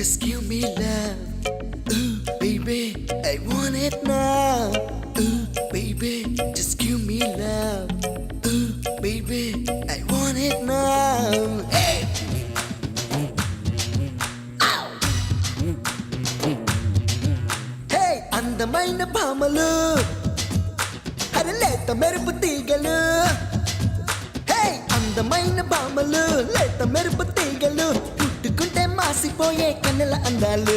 just give me love. Ooh, baby, I want it now. Ooh, baby, just give me love. Ooh, baby, I want it now. Hey! Ow! Hey, అందమైన భామలు అరలేత మెరుపు తీగలు. Hey, అందమైన భామలు లేత మెరుపు తీగలు పుట్టుకుంటే మాసిపోయే కన్నెల అందాలు.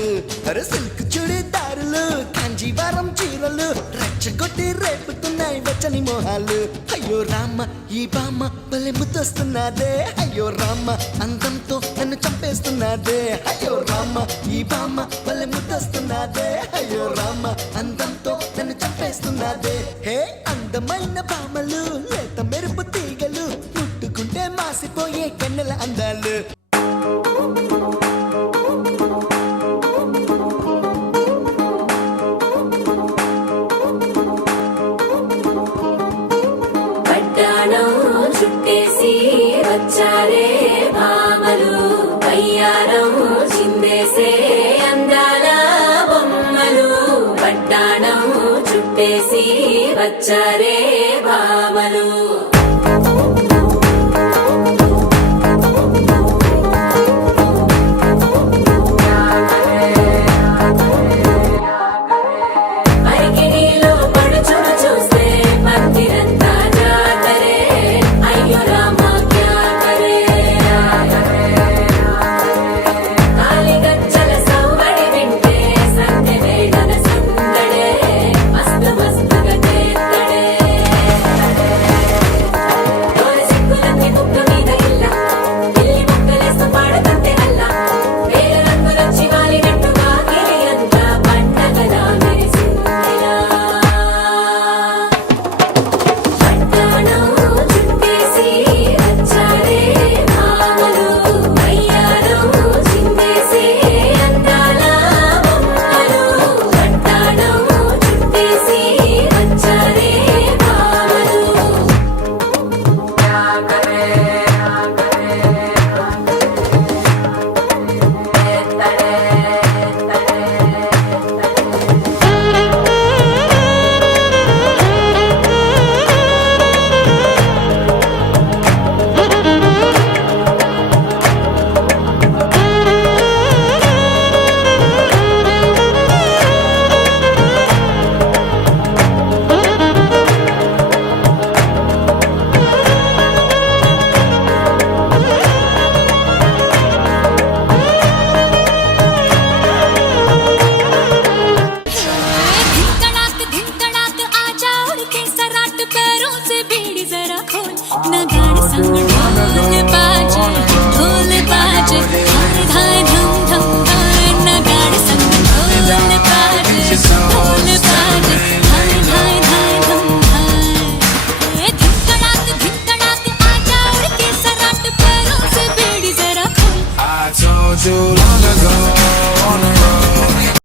అరే సిల్క్ చుడిదారులు కాంజీవరం చీరలు రెచ్చగొట్టి రేపుతున్నాయి వెచ్చని మోహాలు. అయ్యో రామ ఈ బామ్మ భలే ముద్దొస్తున్నదే. అయ్యో రామ అందంతో నన్ను చంపేస్తున్నదే. అయ్యో రామ ఈ బామ్మ భలే ముద్దొస్తున్నదే. అయ్యో రామ అందంతో నన్ను చంపేస్తున్నదే. హే అందమైన భామలు లేత మెరుపు తీగలు పుట్టుకుంటే మాసిపోయే కన్నెల అందాలు. చుట్టేసి వచ్చారే భామలు వయ్యారం చిందేసే అందాల బొమ్మలు. పడ్డాణం చుట్టేసి వచ్చారే భామలు